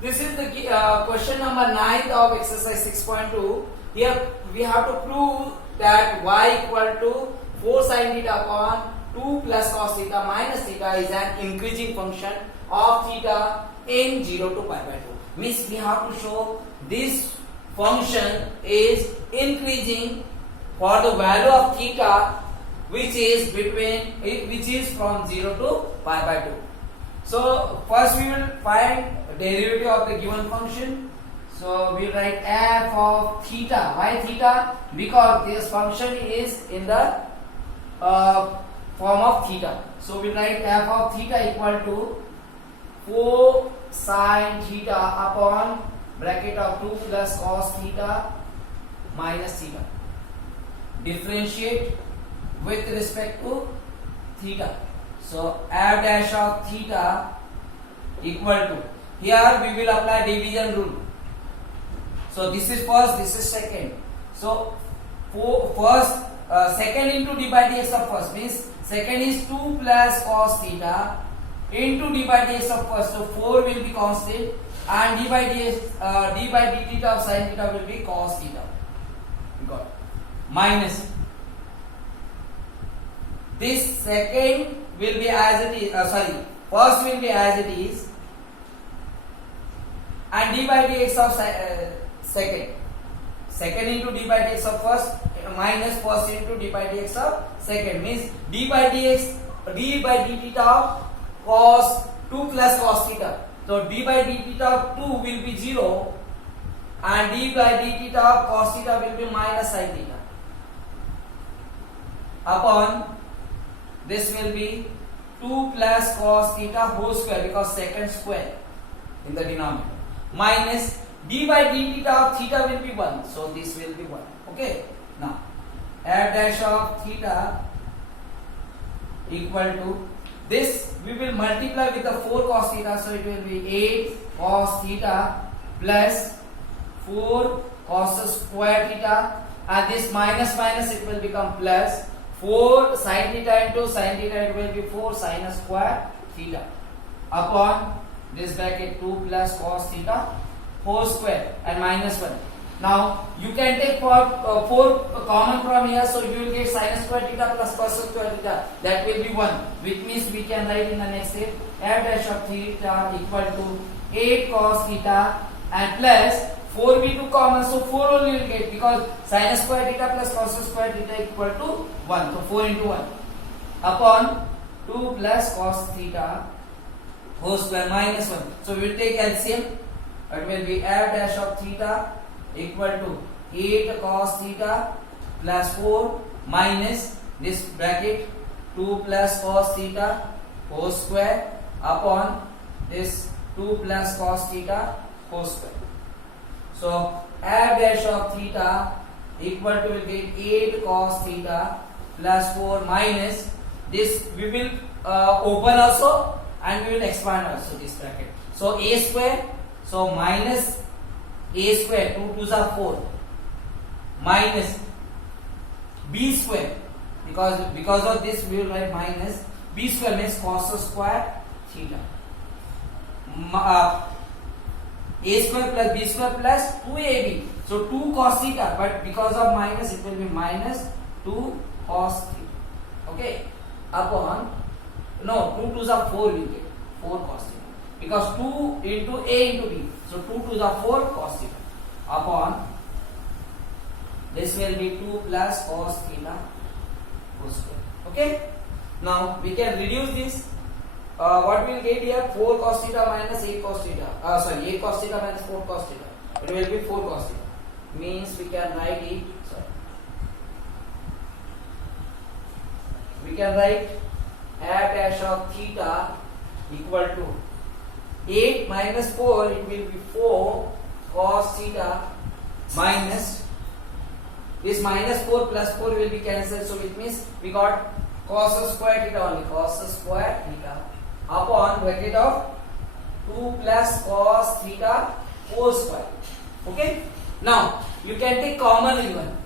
This is the question number 9 of exercise 6.2. Here we have to prove that y equal to 4 sin theta upon 2 plus cos theta minus theta is an increasing function of theta in 0 to pi by 2. Means we have to show this function is increasing for the value of theta which is from 0 to pi by 2. So first we will find derivative of the given function. So we write f of theta. Why theta? Because this function is in the form of theta. So we write f of theta equal to 4 sin theta upon bracket of 2 plus cos theta minus theta. Differentiate with respect to theta. So f dash of theta equal to, here we will apply division rule. So this is first, this is second. So second into d by dx of first means second is 2 plus cos theta into d by dx of first. So 4 will be constant and d by d theta of sin theta will be cos theta. Got it. Minus this second will be as it is, first will be as it is and d by dx of second into d by dx of first minus first into d by dx of second means d by d theta of cos 2 plus cos theta. So d by d theta of 2 will be 0 and d by d theta of cos theta will be minus sin theta upon this will be 2 plus cos theta whole square because second square in the denominator minus d by d theta of theta will be 1. So this will be 1. Okay. Now f dash of theta equal to this we will multiply with the 4 cos theta. So it will be 8 cos theta plus 4 cos square theta and this minus it will become plus 4 sin theta into sin theta, it will be 4 sin square theta upon this bracket 2 plus cos theta whole square and minus 1. Now you can take 4 common from here, so you will get sin square theta plus cos square theta, that will be 1, which means we can write in the next step f dash of theta equal to 8 cos theta and plus 4 we took common, so 4 only will get because sin square theta plus cos square theta equal to 1. So 4 into 1 upon 2 plus cos theta whole square minus 1. So we will take LCM. It will be f dash of theta equal to 8 cos theta plus 4 minus this bracket 2 plus cos theta whole square upon this 2 plus cos theta whole square. So f dash of theta equal to will be 8 cos theta plus 4 minus this we will open also and we will expand also this bracket. So a square, so minus a square 2 2s are 4 minus b square because of this we will write minus b square means cos square theta. A square plus b square plus 2ab. So 2 cos theta, but because of minus it will be minus 2 cos theta. Okay. Upon 2 2s are 4 we get 4 cos theta because 2 into a into b. So 2 2s are 4 cos theta upon this will be 2 plus cos theta whole square. Okay. Now we can reduce this. What we will get here 4 cos theta minus 8 cos theta. 8 cos theta minus 4 cos theta. It will be 4 cos theta. Means we can write it. We can write f dash of theta equal to 8 minus 4. It will be 4 cos theta minus this minus 4 plus 4 will be cancelled. So it means we got cos square theta only. Cos square theta upon bracket of 2 plus cos theta whole square. Okay. Now you can take common even.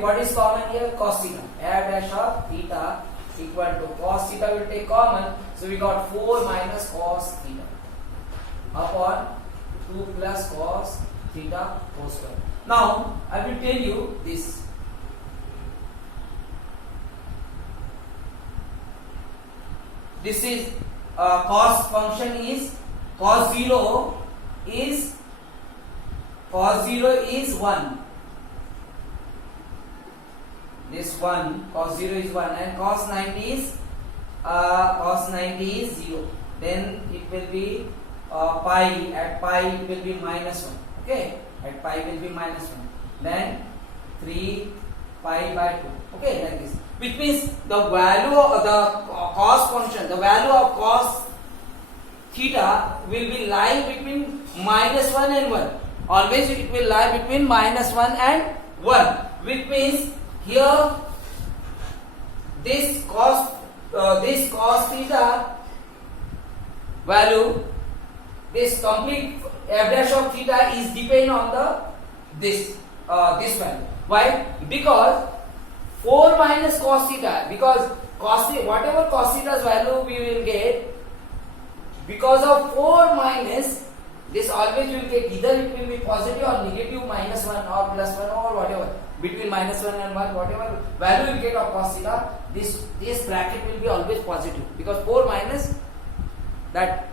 What is common here? Cos theta. F dash of theta equal to cos theta will take common. So we got 4 minus cos theta upon 2 plus cos theta whole square. Now I will tell you this. This is cos function is cos 0 is 1. This 1 cos 0 is 1 and cos 90 is 0. Then it will be pi. At pi it will be minus 1. Okay, at pi will be minus 1. Then 3 pi by 2. Okay, like this. Which means the value of the cos function, the value of cos theta will be lying between minus 1 and 1. Always it will lie between minus 1 and 1. Which means here this cos theta value, this complete f dash of theta is depend on the this value. Why? Because 4 minus cos theta, because whatever cos theta's value we will get, because of 4 minus, this always will get either it will be positive or negative, minus 1 or plus 1 or whatever, between minus 1 and 1, whatever value you get of cos theta, this bracket will be always positive, because 4 minus that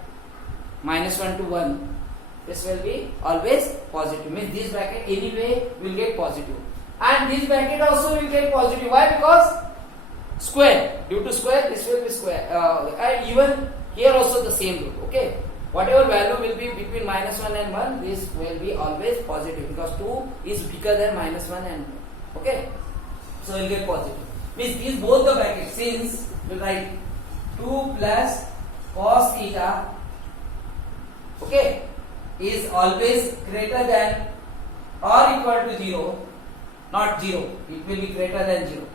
minus 1 to 1, this will be always positive, means this bracket anyway will get positive, and this bracket also will get positive. Why? Because square, due to square this will be square, and even here also the same rule. Okay, whatever value will be between minus 1 and 1, this will be always positive, because 2 is bigger than minus 1 and 1. Okay, so will get positive. Means these both the brackets, since we will write 2 plus cos theta, okay, is always greater than or equal to 0, not 0, it will be greater than 0,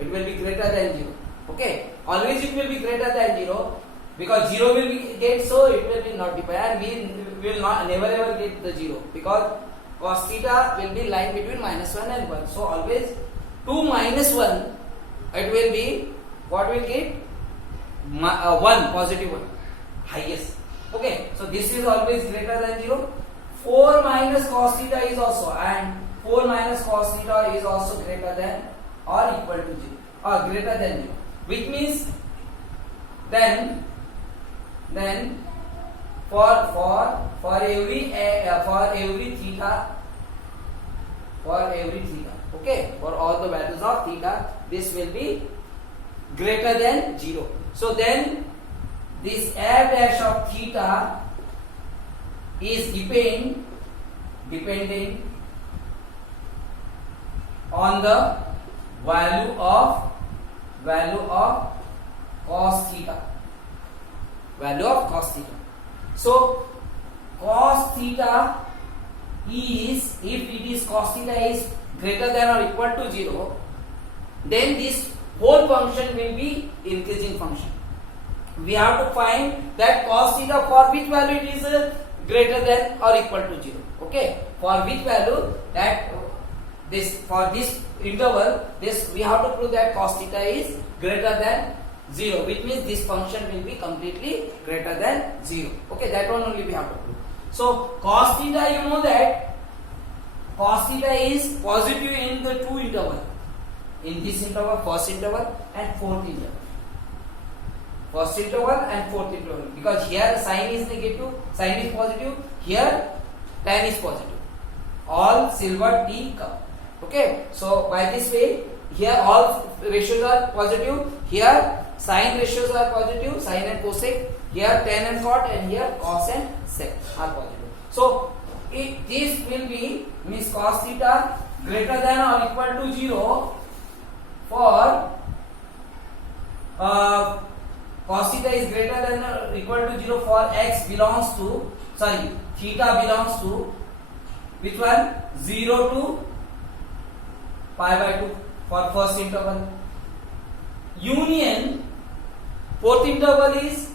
it will be greater than 0, okay, always it will be greater than 0, because 0 will be get, so it will be not depend, and we will not never ever get the 0, because cos theta will be lying between minus 1 and 1, so always 2 minus 1, it will be, what will get, 1, positive 1, highest. Okay, so this is always greater than 0. 4 minus cos theta is also, and 4 minus cos theta is also greater than or equal to 0, or greater than 0, which means then for every theta, okay, for all the values of theta, this will be greater than 0. So then this f dash of theta is depending on the value of cos theta. So cos theta is, if it is cos theta is greater than or equal to 0, then this whole function will be increasing function. We have to find that cos theta for which value it is greater than or equal to 0. Okay, for which value that this, for this interval, this we have to prove that cos theta is greater than 0, which means this function will be completely greater than 0. Okay, that one only we have to prove. So cos theta, you know that cos theta is positive in the two interval, in this interval, first interval and fourth interval. First interval and fourth interval, because here sign is negative, sign is positive, here tan is positive, all silver T cup. Okay, so by this way, here all ratios are positive, here sine ratios are positive, sine and cosec, here tan and cot, and here cos and sec are positive. So this will be, means cos theta greater than or equal to 0 for cos theta is greater than or equal to 0 for x belongs to, sorry, theta belongs to which one? 0 to pi by 2 for first interval. Union fourth interval is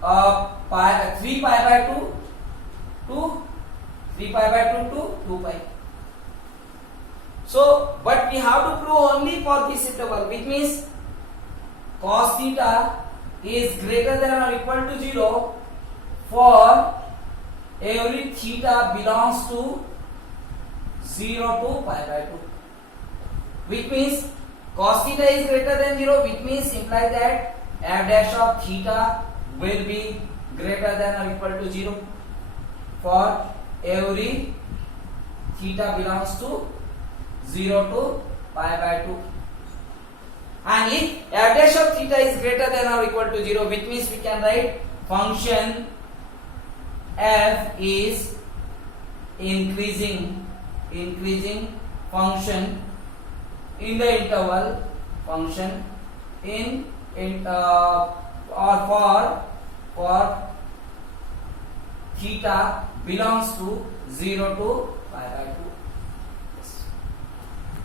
3 pi by 2 to 3 pi by 2 to 2 pi. So, but we have to prove only for this interval, which means cos theta is greater than or equal to 0 for every theta belongs to 0 to pi by 2, which means cos theta is greater than 0, which means implies that f dash of theta will be greater than or equal to 0 for every theta belongs to 0 to pi by 2. And if f dash of theta is greater than or equal to 0, which means we can write function f is increasing function in the interval function or for theta belongs to 0 to pi by 2.